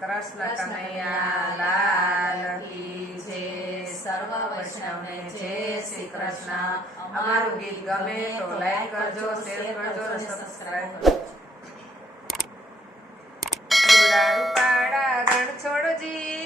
કૃષ્ણ કનૈયા લાલ કી જય. સર્વ વૈષ્ણવને જય શ્રી કૃષ્ણ. અમારું ગીત ગમે તો લાઈક કરજો, શેર કરજો અને સબસ્ક્રાઇબ કરજો. રૂપાડા રણછોડજી.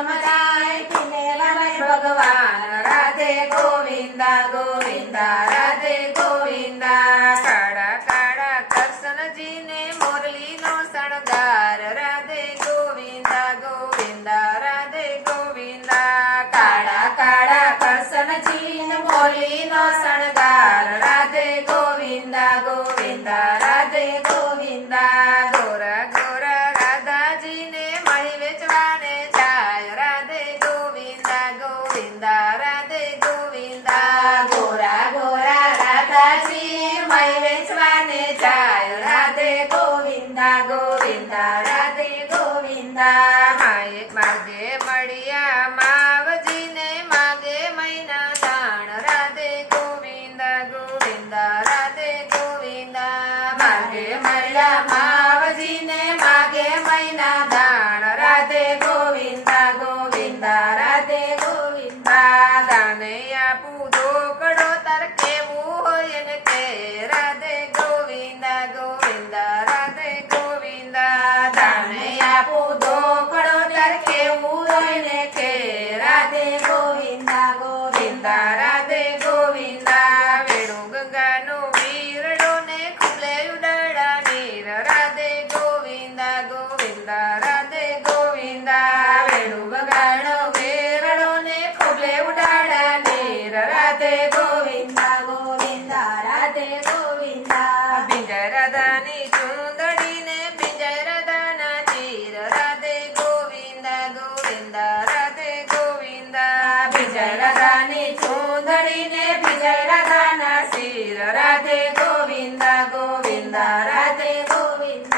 ત્રિકમરાય વિને વાન ભગવાન. રાધે ગોવિંદા ગોવિંદા, રાધે ગોવિંદા. કાળા કાળા કૃષ્ણજીને મોરલીનો શણગાર. રાધે ગોવિંદા ગોવિંદા, રાધે ગોવિંદા. કાળા કાળા કૃષ્ણજીને મોરલીનો શણગાર. રાધે ગોવિંદા ગોવિંદા, રાધે ગોવિંદા. ગોવિંદા ગોરા ગોરા રાધાજી મહી વેચવાને જાય રાધે ગોવિંદા ગોવિંદા રાધે ગોવિંદા માએ માગે મળ્યા માવજીને માગે મૈના દાણ રાધે ગોવિંદા ગોવિંદા રાધે ગોવિંદા માગે રાધે ગોવિંદા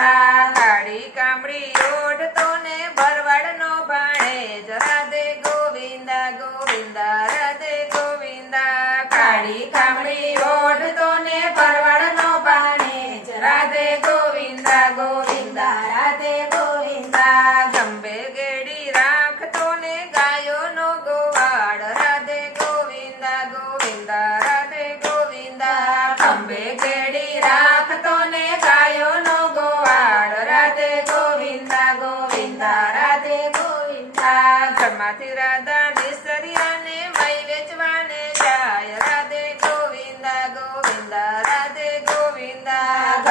ગોવિંદા કાળી કામડી ઓઢતો ને ભરવાડનો ભાણેજ રાધે ગોવિંદા ગોવિંદા રાધે ગોવિંદા. કાળી કામડી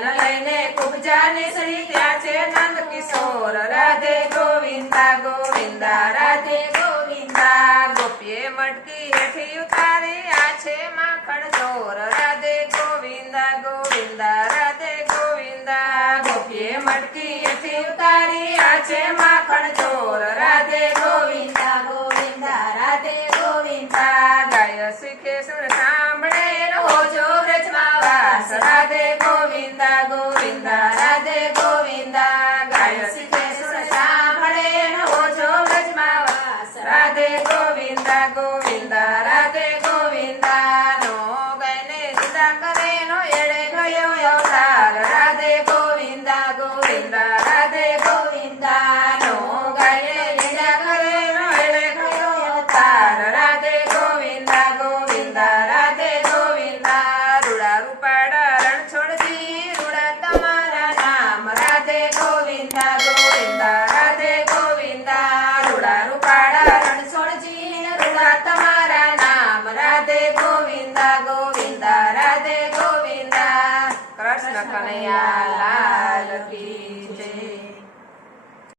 ચંદન લઈને કુબજાની શ્રી ત્યાં છે નંદ કિશોર. રાધે ગોવિંદા ગોવિંદા, રાધે ગોવિંદા. ગોપીએ મટકી હેઠી ઉતારી, આ છે માખણ ચોર. રાધે ગોવિંદા ગોવિંદા, રાધે ગોવિંદા. ગોપીએ મટકી હેઠી ઉતારી, આ છે માખણ ચોર રાધે ગોવિંદા ગોવિંદા રાધે ગોવિંદા ગાય શીખે સુર સાંભળે રોજો વ્રજમાં વાસ રાધે ગોવિંદા